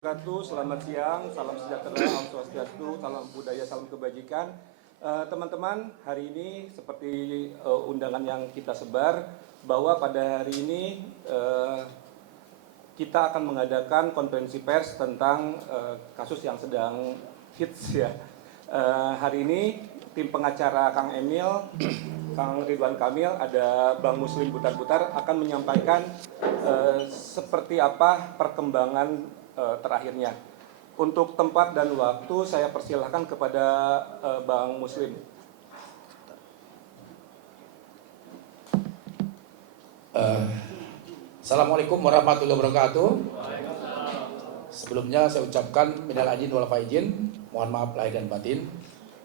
Selamat siang, salam sejahtera, Om Swastiastu, salam budaya, salam kebajikan. Teman-teman, hari ini seperti undangan yang kita sebar, bahwa pada hari ini kita akan mengadakan konferensi pers tentang kasus yang sedang hits ya. Hari ini tim pengacara Kang Emil, Kang Ridwan Kamil, ada Bang Muslim Butar-Butar akan menyampaikan seperti apa perkembangan terakhirnya. Untuk tempat dan waktu saya persilahkan kepada Bang Muslim. Assalamualaikum warahmatullahi wabarakatuh. Sebelumnya saya ucapkan minal aidin wal faizin, mohon maaf lahir dan batin.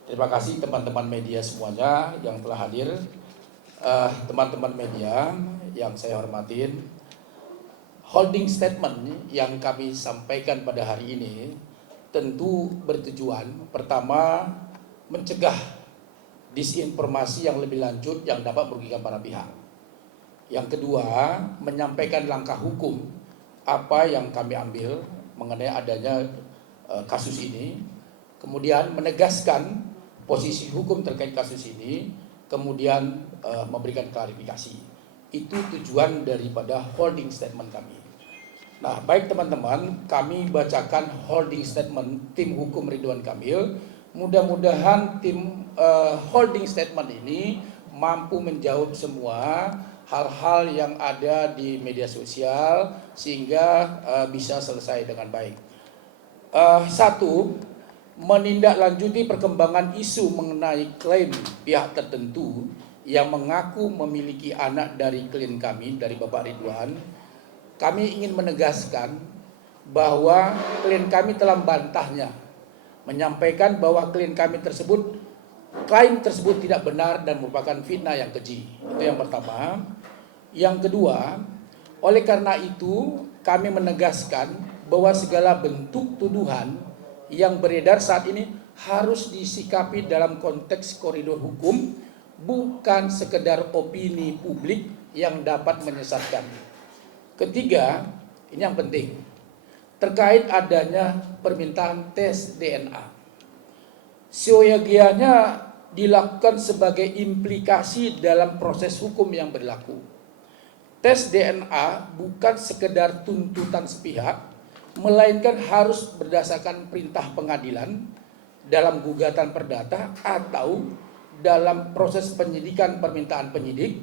Terima kasih teman-teman media semuanya yang telah hadir. Teman-teman media yang saya hormatin, holding statement yang kami sampaikan pada hari ini tentu bertujuan pertama mencegah disinformasi yang lebih lanjut yang dapat merugikan para pihak. Yang kedua, menyampaikan langkah hukum apa yang kami ambil mengenai adanya kasus ini. Kemudian menegaskan posisi hukum terkait kasus ini, kemudian memberikan klarifikasi. Itu tujuan daripada holding statement kami. Nah, baik teman-teman, kami bacakan holding statement tim hukum Ridwan Kamil. Mudah-mudahan tim holding statement ini mampu menjawab semua hal-hal yang ada di media sosial sehingga bisa selesai dengan baik. Satu, menindaklanjuti perkembangan isu mengenai klaim pihak tertentu yang mengaku memiliki anak dari klien kami, dari Bapak Ridwan. Kami ingin menegaskan bahwa klien kami telah membantahnya, menyampaikan bahwa klien kami tersebut, klaim tersebut tidak benar dan merupakan fitnah yang keji. Itu yang pertama. Yang kedua, oleh karena itu kami menegaskan bahwa segala bentuk tuduhan yang beredar saat ini harus disikapi dalam konteks koridor hukum, bukan sekedar opini publik yang dapat menyesatkan. Ketiga, ini yang penting, terkait adanya permintaan tes DNA. Seyogianya dilakukan sebagai implikasi dalam proses hukum yang berlaku. Tes DNA bukan sekedar tuntutan sepihak, melainkan harus berdasarkan perintah pengadilan dalam gugatan perdata atau dalam proses penyidikan permintaan penyidik.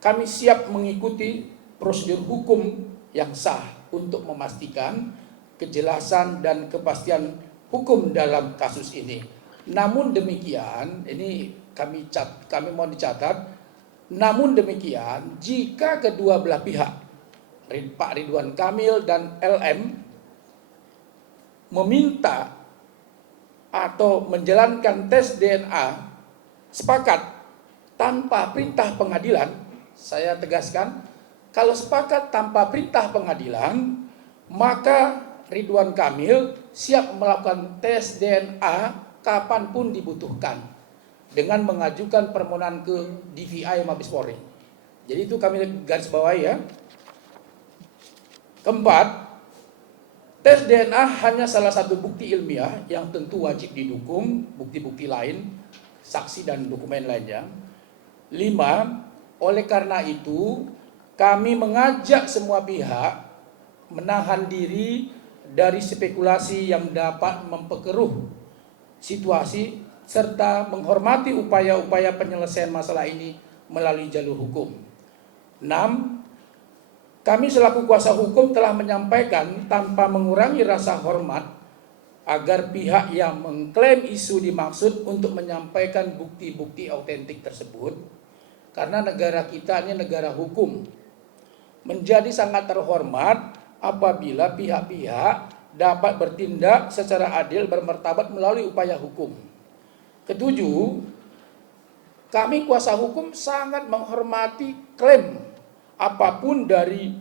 Kami siap mengikuti prosedur hukum yang sah untuk memastikan kejelasan dan kepastian hukum dalam kasus ini. Namun demikian, ini kami mohon dicatat, namun demikian jika kedua belah pihak, Pak Ridwan Kamil dan LM, meminta atau menjalankan tes DNA sepakat tanpa perintah pengadilan, saya tegaskan, kalau sepakat tanpa perintah pengadilan, maka Ridwan Kamil siap melakukan tes DNA kapanpun dibutuhkan dengan mengajukan permohonan ke DVI Mabes Polri. Jadi itu kami garis bawahi ya. Keempat, tes DNA hanya salah satu bukti ilmiah yang tentu wajib didukung bukti-bukti lain, saksi dan dokumen lainnya. 5, oleh karena itu kami mengajak semua pihak menahan diri dari spekulasi yang dapat memperkeruh situasi serta menghormati upaya-upaya penyelesaian masalah ini melalui jalur hukum. 6, kami selaku kuasa hukum telah menyampaikan tanpa mengurangi rasa hormat agar pihak yang mengklaim isu dimaksud untuk menyampaikan bukti-bukti autentik tersebut, karena negara kita ini negara hukum, menjadi sangat terhormat apabila pihak-pihak dapat bertindak secara adil bermartabat melalui upaya hukum. Ketujuh, kami kuasa hukum sangat menghormati klaim apapun dari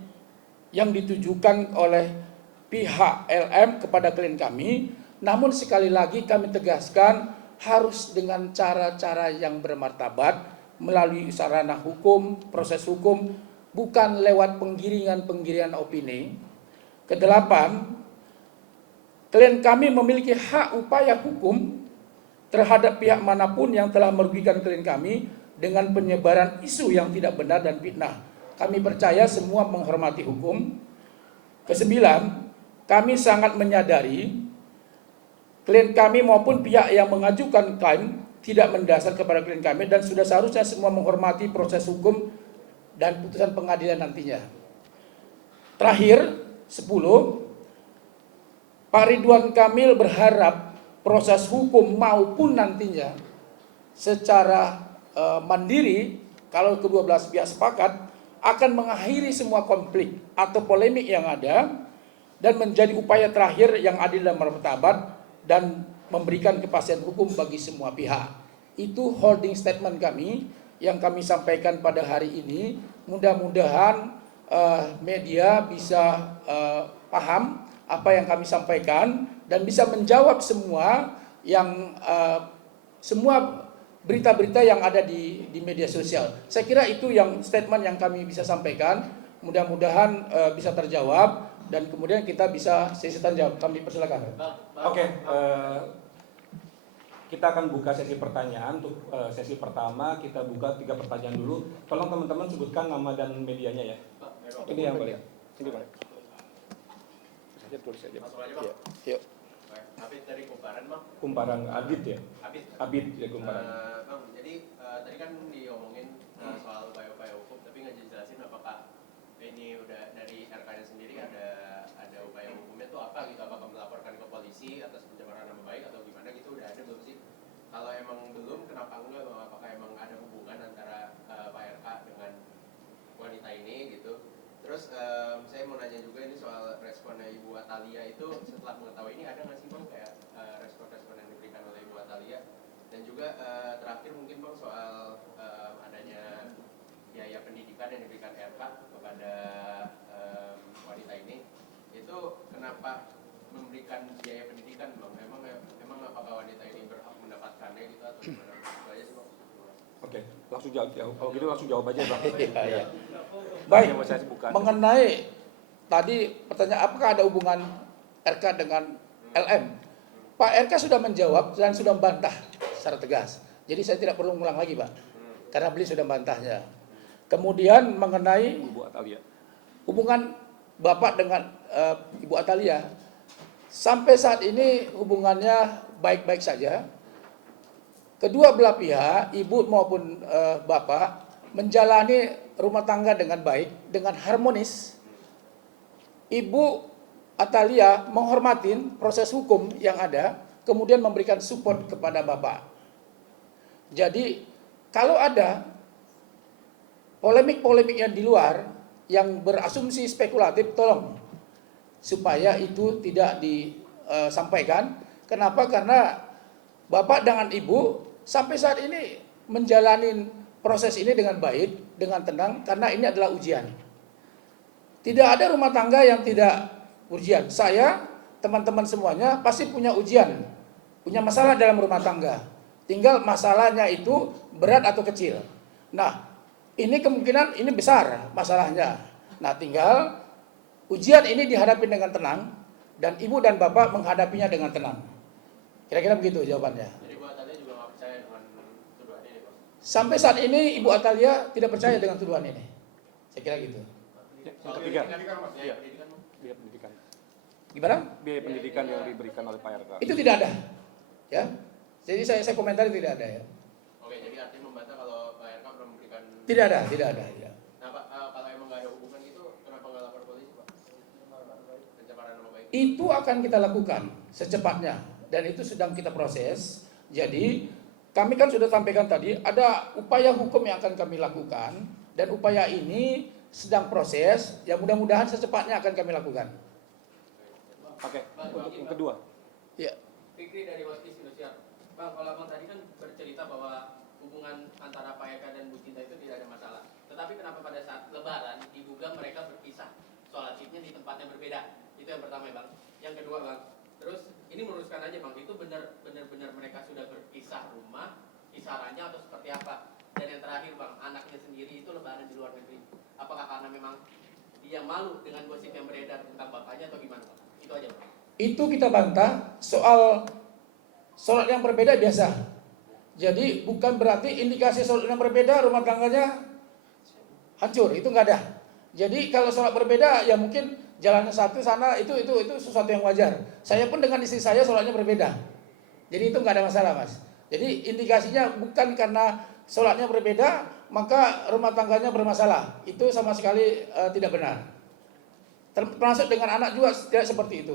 yang ditujukan oleh pihak LM kepada klien kami, namun sekali lagi kami tegaskan harus dengan cara-cara yang bermartabat melalui sarana hukum, proses hukum, bukan lewat penggiringan-penggiringan opini. Kedelapan, klien kami memiliki hak upaya hukum terhadap pihak manapun yang telah merugikan klien kami dengan penyebaran isu yang tidak benar dan fitnah. Kami percaya semua menghormati hukum. Kesembilan, kami sangat menyadari klien kami maupun pihak yang mengajukan klaim tidak mendasar kepada klien kami dan sudah seharusnya semua menghormati proses hukum dan putusan pengadilan nantinya. Terakhir, 10, Pak Ridwan Kamil berharap proses hukum maupun nantinya secara mandiri, kalau kedua belah pihak sepakat, akan mengakhiri semua konflik atau polemik yang ada dan menjadi upaya terakhir yang adil dan martabat dan memberikan kepastian hukum bagi semua pihak. Itu holding statement kami yang kami sampaikan pada hari ini. Mudah-mudahan media bisa paham apa yang kami sampaikan dan bisa menjawab semua yang semua berita-berita yang ada di media sosial. Saya kira itu yang statement yang kami bisa sampaikan. Mudah-mudahan bisa terjawab dan kemudian kita bisa sesi tanya jawab. Kami persilakan. Oke, kita akan buka sesi pertanyaan. Untuk sesi pertama kita buka 3 pertanyaan dulu. Tolong teman-teman sebutkan nama dan medianya ya. Ini yang boleh. Sini boleh. Saya tulis aja. Langsung aja, Bang. Yuk. Abid dari Kumparan, Bang. Kumparan Adit ya. Abid ya Kumparan. Bang, jadi tadi kan diomongin soal upaya-upaya hukum, tapi nggak jelasin apakah ini udah dari RK-nya sendiri ada upaya hukumnya tuh apa gitu? Apakah melaporkan ke polisi atas pencemaran nama baik atau gimana gitu? Udah ada belum sih? Kalau emang belum, kenapa enggak, Bang? Apakah emang ada hubungan antara Pak RK dengan wanita ini gitu? Terus saya mau nanya juga ini soal responnya Ibu Atalia itu setelah mengetahui ini ada nggak sih Bang kayak respon-respon yang diberikan oleh Ibu Atalia? Dan juga terakhir mungkin Bang soal adanya biaya pendidikan yang diberikan RK kepada wanita ini, itu kenapa memberikan biaya pendidikan Bang? Emang apakah wanita ini berhak mendapatkannya gitu atau gimana? Itu aja sih Bang. Oke, langsung jawab. Kalau gitu langsung jawab aja Bang. Iya. Baik, Yang saya buka. mengenai tadi pertanyaan apakah ada hubungan RK dengan LM? Pak RK sudah menjawab dan sudah membantah secara tegas. Jadi saya tidak perlu mengulang lagi Pak, karena beliau sudah membantahnya. Kemudian mengenai Ibu Atalia. hubungan Bapak dengan Ibu Atalia, sampai saat ini hubungannya baik-baik saja. Kedua belah pihak, ibu maupun bapak, menjalani rumah tangga dengan baik, dengan harmonis. Ibu Atalia menghormatin proses hukum yang ada, kemudian memberikan support kepada bapak. Jadi, kalau ada polemik-polemik yang di luar, yang berasumsi spekulatif, tolong supaya itu tidak disampaikan. Kenapa? Karena bapak dengan ibu sampai saat ini menjalani proses ini dengan baik, dengan tenang, karena ini adalah ujian. Tidak ada rumah tangga yang tidak ujian. Saya, teman-teman semuanya pasti punya ujian, punya masalah dalam rumah tangga. Tinggal masalahnya itu berat atau kecil. Nah, ini kemungkinan ini besar masalahnya. Nah, tinggal ujian ini dihadapi dengan tenang, dan ibu dan bapak menghadapinya dengan tenang. Kira-kira begitu jawabannya. Jadi Ibu Atalia juga nggak percaya dengan tuduhan ini Bang? Sampai saat ini Ibu Atalia tidak percaya dengan tuduhan ini. Saya kira gitu. Yang ketiga. Biaya pendidikan Bang? Biaya pendidikan. Gimana? Biaya pendidikan yang diberikan oleh Pak RK. Itu tidak ada. Ya. Jadi saya komentari tidak ada ya. Oke, jadi artinya membantah kalau Pak RK belum memberikan. Tidak ada. Ya. Nah Pak, kalau emang nggak ada hubungan gitu, kenapa nggak lapor polisi Pak? Pencemaran nama baik. Itu akan kita lakukan secepatnya dan itu sedang kita proses. Jadi kami kan sudah sampaikan tadi ada upaya hukum yang akan kami lakukan dan upaya ini sedang proses yang mudah-mudahan secepatnya akan kami lakukan. Oke, untuk yang kedua. Ya. Fikri dari Waskis Indonesia. Bang, kalau Bang tadi kan bercerita bahwa hubungan antara Pak Eka dan Bu Cinta itu tidak ada masalah. Tetapi kenapa pada saat Lebaran diduga mereka berpisah, sholat idnya di tempat yang berbeda? Itu yang pertama ya Bang. Yang kedua Bang, terus ini meluruskan aja Bang, itu benar-benar mereka sudah berpisah rumah, kisarannya atau seperti apa? Dan yang terakhir Bang, anaknya sendiri itu Lebaran di luar negeri. Apakah karena memang dia malu dengan gosip yang beredar tentang bapaknya atau gimana Bang? Itu aja Bang. itu kita bantah soal sholat yang berbeda biasa. Jadi bukan berarti indikasi sholat yang berbeda rumah tangganya hancur, itu nggak ada. Jadi kalau sholat berbeda ya mungkin jalannya satu sana itu sesuatu yang wajar. Saya pun dengan istri saya sholatnya berbeda. Jadi itu nggak ada masalah, Mas. Jadi indikasinya bukan karena sholatnya berbeda maka rumah tangganya bermasalah. Itu sama sekali tidak benar. Termasuk dengan anak juga tidak seperti itu.